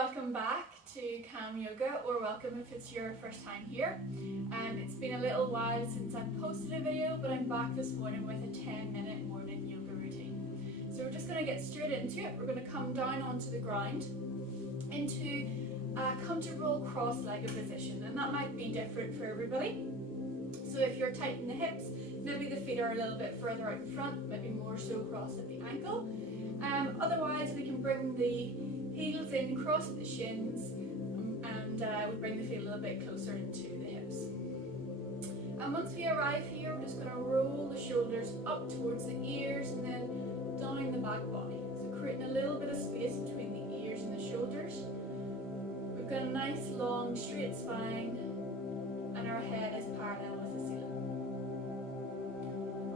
Welcome back to Calm Yoga, or welcome if it's your first time here. It's been a little while since I've posted a video, but I'm back this morning with a 10-minute morning yoga routine. So we're just going to get straight into it. We're going to come down onto the ground into a comfortable cross-legged position, and that might be different for everybody. So if you're tight in the hips, maybe the feet are a little bit further out in front, maybe more so crossed at the ankle. Otherwise, we can bring the heels in, cross at the shins, and we bring the feet a little bit closer into the hips. And once we arrive here, we're just going to roll the shoulders up towards the ears and then down the back body. So creating a little bit of space between the ears and the shoulders. We've got a nice long straight spine and our head is parallel with the ceiling.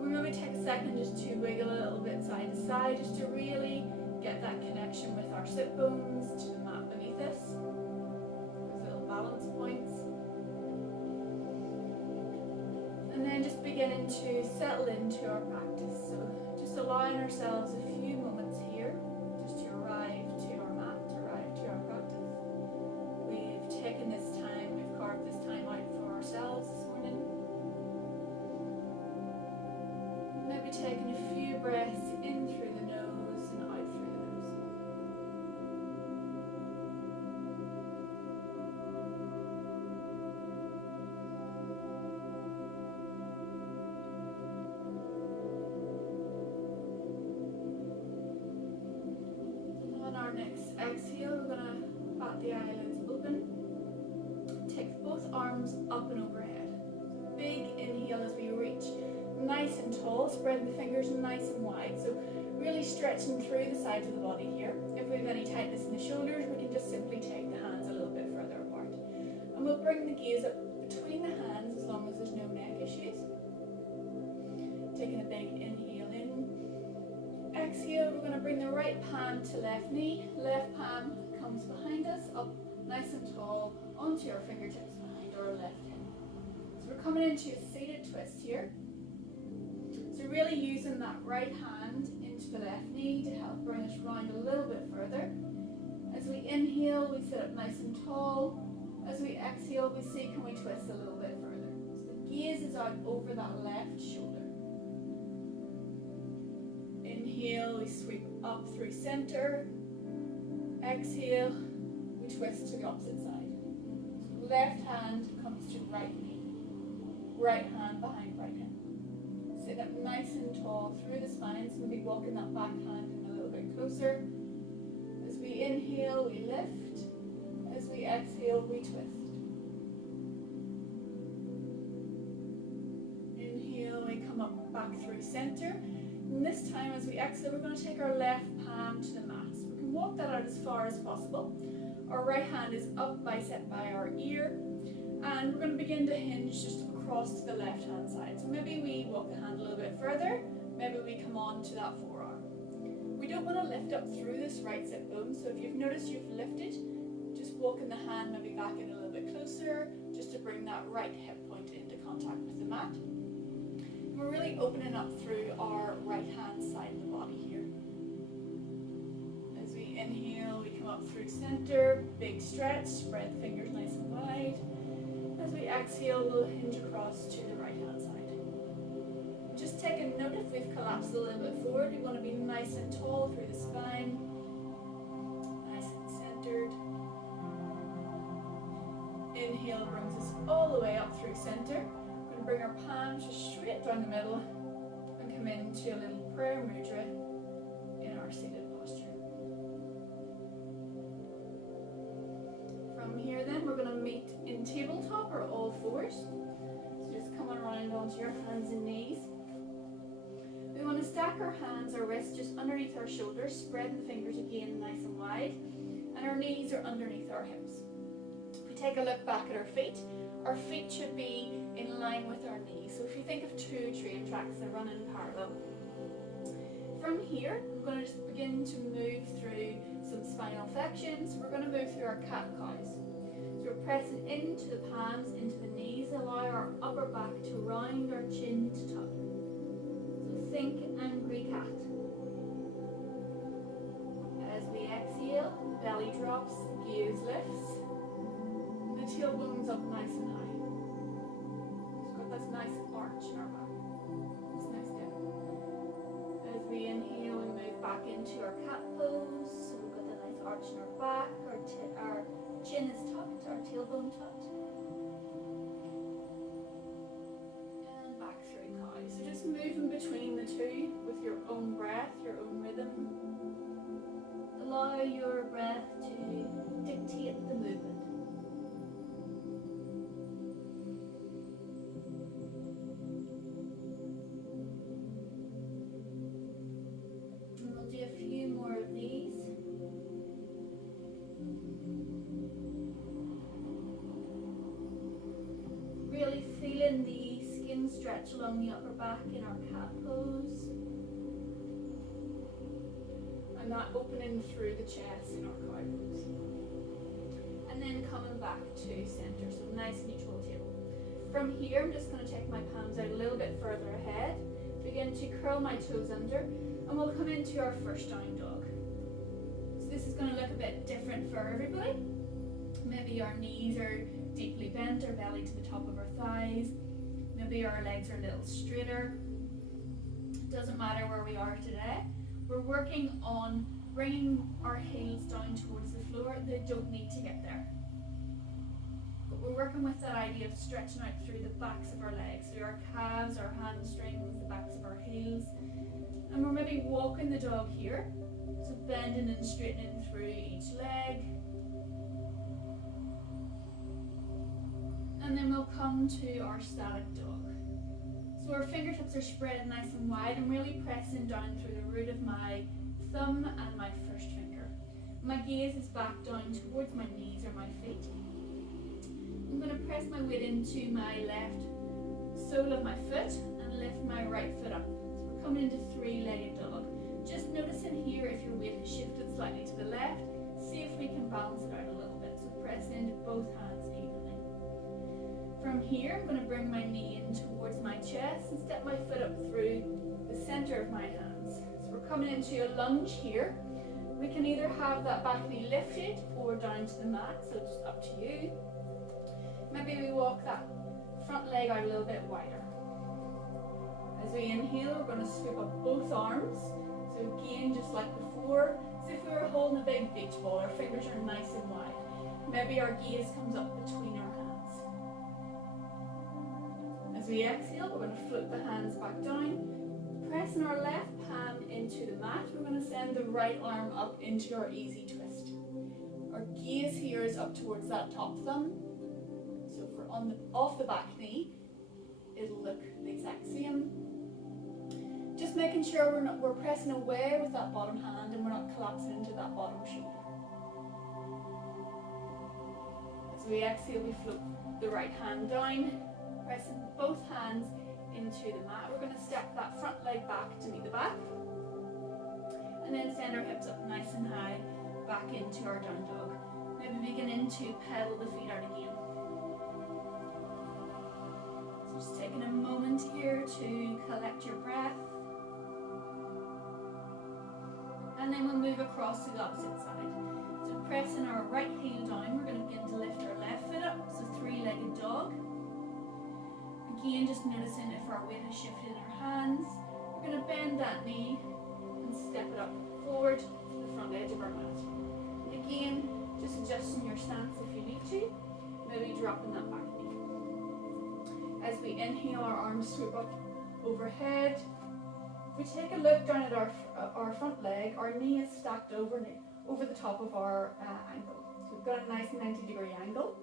We maybe take a second just to wiggle a little bit side to side, just to really get that connection with our sit bones to the mat beneath us. Those little balance points. And then just beginning to settle into our practice. So just allowing ourselves a few moments here just to arrive to our mat, to arrive to our practice. We've taken this time, we've carved this time out for ourselves this morning. Maybe taking a few breaths in through the nose and out through the nose. On our next exhale, we're going to bat the eyelids open. Take both arms up and overhead. Big inhale as we reach nice and tall, spreading the fingers nice and wide. So really stretching through the sides of the body here. If we have any tightness in the shoulders, we can just simply take the hands a little bit further apart. And we'll bring the gaze up between the hands as long as there's no neck issues. Taking a big inhale in. Exhale, we're going to bring the right palm to left knee. Left palm comes behind us, up nice and tall, onto our fingertips behind our left hip. So we're coming into a seated twist here. So really using that right hand into the left knee to help bring us round a little bit further. As we inhale, we sit up nice and tall. As we exhale, we see, can we twist a little bit further? So the gaze is out over that left shoulder. Inhale, we sweep up through center. Exhale, we twist to the opposite side. Left hand comes to right knee. Right hand behind right hip. Sit up nice and tall through the spine, so we'll be walking that back hand in a little bit closer. As we inhale, we lift. As we exhale, we twist. Inhale, we come up back through center. And this time, as we exhale, we're going to take our left palm to the mat. So we can walk that out as far as possible. Our right hand is up, bicep by our ear. And we're going to begin to hinge just across to the left hand side. So maybe we walk the hand a little bit further, maybe we come on to that forearm. We don't want to lift up through this right sit bone, so if you've noticed you've lifted, just walking the hand maybe back in a little bit closer, just to bring that right hip point into contact with the mat. And we're really opening up through our right hand side of the body here. As we inhale, we come up through center, big stretch, spread the fingers nice and wide. As we exhale, we'll hinge across to the right hand side. Just take a note if we've collapsed a little bit forward. We want to be nice and tall through the spine. Nice and centered. Inhale brings us all the way up through center. We're going to bring our palms just straight down the middle and come into a little prayer mudra in our seated posture. From here then, we're going to meet in tabletop or all fours. So just coming around onto your hands and knees. We want to stack our hands, our wrists just underneath our shoulders, spreading the fingers again nice and wide, and our knees are underneath our hips. If we take a look back at our feet should be in line with our knees. So if you think of two train tracks that run in parallel. From here, we're going to just begin to move through some spinal flexions. We're going to move through our cat-cows. So we're pressing into the palms, into the knees, allow our upper back to round our chin to tuck. So think angry cat. As we exhale, belly drops, gaze lifts, and the tailbone's up nice and high. It's got this nice arch in our back. This nice dip. As we inhale, we move back into our cat pose. So we've got the nice arch in our back, our chin is tucked, our tailbone tucked. And back through cow. So just moving between the two with your own breath, your own rhythm. Allow your breath to dictate the movement. And we'll do a few more of these. Really feeling the skin stretch along the upper back in our cat pose. And that opening through the chest in our cow pose. And then coming back to center, so nice neutral table. From here, I'm just going to take my palms out a little bit further ahead. Begin to curl my toes under, and we'll come into our first down dog. So this is going to look a bit different for everybody. Maybe our knees are deeply bent, our belly to the top of our thighs. Maybe our legs are a little straighter. Doesn't matter where we are today. We're working on bringing our heels down towards the floor. They don't need to get there. But we're working with that idea of stretching out through the backs of our legs, through our calves, our hamstrings, the backs of our heels. And we're maybe walking the dog here. So bending and straightening through each leg. And then we'll come to our static dog. So our fingertips are spread nice and wide. I'm really pressing down through the root of my thumb and my first finger. My gaze is back down towards my knees or my feet. I'm going to press my weight into my left sole of my foot and lift my right foot up. So we're coming into three-legged dog. Just noticing here if your weight has shifted slightly to the left. See if we can balance it out a little bit. So press into both hands evenly. From here, I'm going to bring my knee in towards my chest and step my foot up through the center of my hands. So we're coming into a lunge here. We can either have that back knee lifted or down to the mat, so just up to you. Maybe we walk that front leg out a little bit wider. As we inhale, we're going to scoop up both arms. So again, just like before, as if we were holding a big beach ball, our fingers are nice and wide. Maybe our gaze comes up between our hands. As we exhale, we're going to float the hands back down. Pressing our left palm into the mat, we're going to send the right arm up into our easy twist. Our gaze here is up towards that top thumb. So if we're off the back knee, it'll look the exact same. Just making sure we're pressing away with that bottom hand and we're not collapsing into that bottom shoulder. As we exhale, we float the right hand down. Pressing both hands into the mat. We're going to step that front leg back to meet the back. And then send our hips up nice and high back into our down dog. Maybe beginning to pedal the feet out again. So just taking a moment here to collect your breath. And then we'll move across to the opposite side. So pressing our right heel down, we're going to begin to lift our left foot up. So three-legged dog. Again, just noticing if our weight has shifted in our hands. We're going to bend that knee and step it up forward to the front edge of our mat. And again, just adjusting your stance if you need to. Maybe dropping that back knee. As we inhale, our arms swoop up overhead. If we take a look down at our front leg, our knee is stacked over the top of our ankle. So we've got a nice 90-degree angle.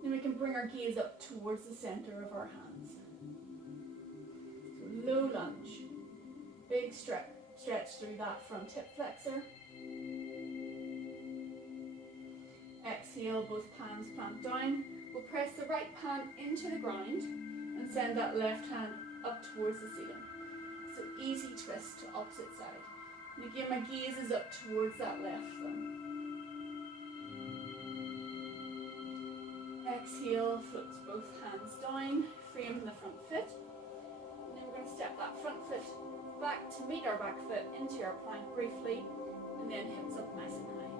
Then we can bring our gaze up towards the center of our hands. So low lunge. Big stretch through that front hip flexor. Exhale, both palms plant down. We'll press the right palm into the ground and send that left hand up towards the ceiling. So easy twist to opposite side. And again, my gaze is up towards that left thumb. Exhale, floats both hands down, framing the front foot. And then we're going to step that front foot back to meet our back foot into our plank briefly. And and then hips up nice and high.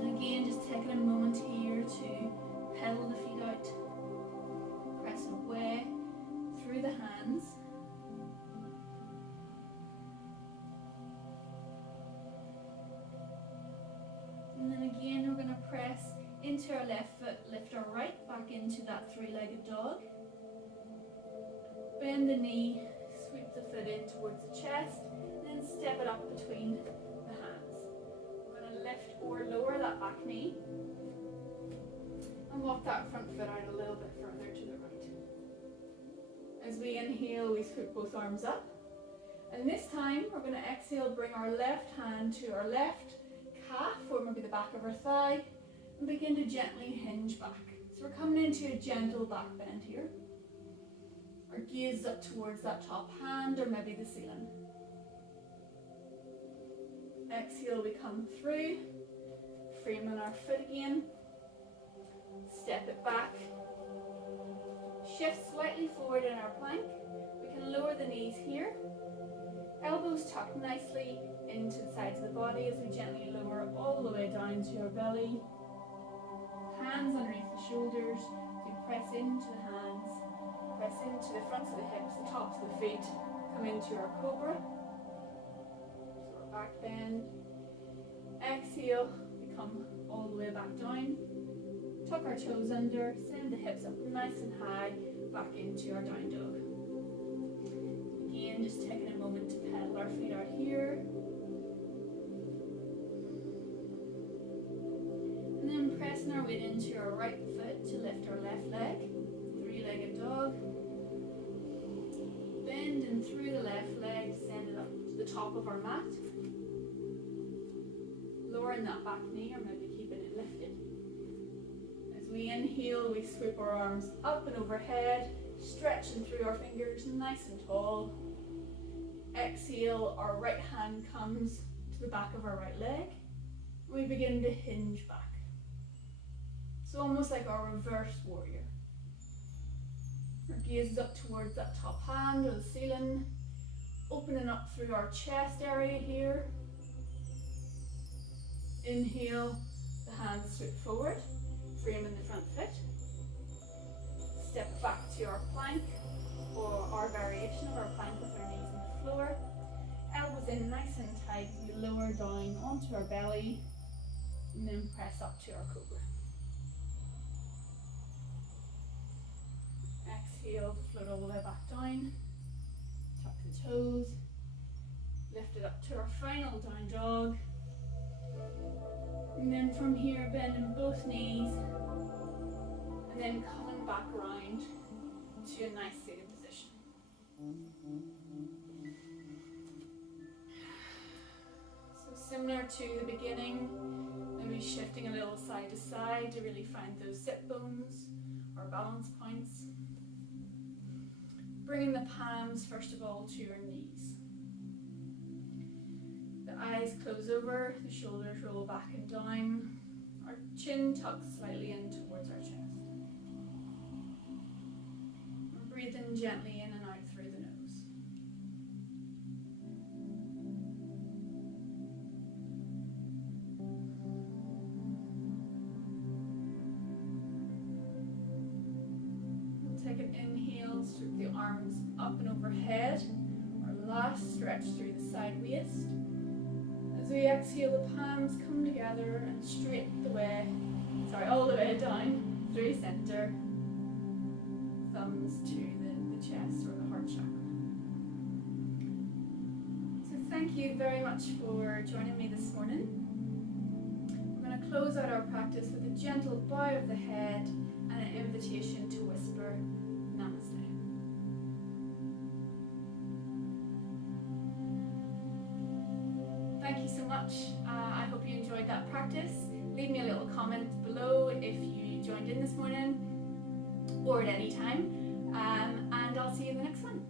And again, just taking a moment here to pedal the feet out, press away through the hands. And then again, we're going to press into our left foot, lift our right back into that three-legged dog. Bend the knee, sweep the foot in towards the chest, and then step it up between the hands. We're going to lift or lower that back knee and walk that front foot out a little bit further to the right. As we inhale, we sweep both arms up. And this time, we're going to exhale, bring our left hand to our left calf, or maybe the back of our thigh, and begin to gently hinge back. So we're coming into a gentle back bend here. Our gaze up towards that top hand, or maybe the ceiling. Exhale, we come through, framing our foot again. Step it back. Shift slightly forward in our plank. We can lower the knees here. Elbows tucked nicely into the sides of the body as we gently lower all the way down to our belly. Hands underneath the shoulders. We press into the hands. Press into the fronts of the hips, the tops of the feet. Come into our cobra. So our back bend. Exhale, we come all the way back down. Tuck our toes under, send the hips up nice and high, back into our down dog. Again, just taking a moment to pedal our feet out here. And then pressing our weight into our right foot to lift our left leg. Three-legged dog. Bending through the left leg, send it up to the top of our mat. Lowering that back knee, or maybe keeping it lifted. As we inhale, we sweep our arms up and overhead, stretching through our fingers nice and tall. Exhale, our right hand comes to the back of our right leg. We begin to hinge back. So almost like our reverse warrior. Our gaze is up towards that top hand or the ceiling, opening up through our chest area here. Inhale, the hands sweep forward, framing the front foot. Step back to our plank, or our variation of our plank with our knees on the floor. Elbows in nice and tight as we lower down onto our belly, and then press up to our cobra. Exhale to float all the way back down. Tuck the toes. Lift it up to our final down dog. And then from here, bending both knees. And then coming back around to a nice seated position. So similar to the beginning, maybe shifting a little side to side to really find those sit bones or balance points. Bringing the palms first of all to your knees. The eyes close over, the shoulders roll back and down. Our chin tucks slightly in towards our chest. We're breathing gently in and out through the nose. We'll take an inhale, sweep the arms up and overhead. Our last stretch through the side waist. As we exhale, the palms come together and all the way down through center. Thumbs to the chest or the heart chakra. So thank you very much for joining me this morning. We're going to close out our practice with a gentle bow of the head and an invitation to whisper Namaste. Thank you so much. I hope you enjoyed that practice. Leave me a little comment below if you joined in this morning or at any time. And I'll see you in the next one.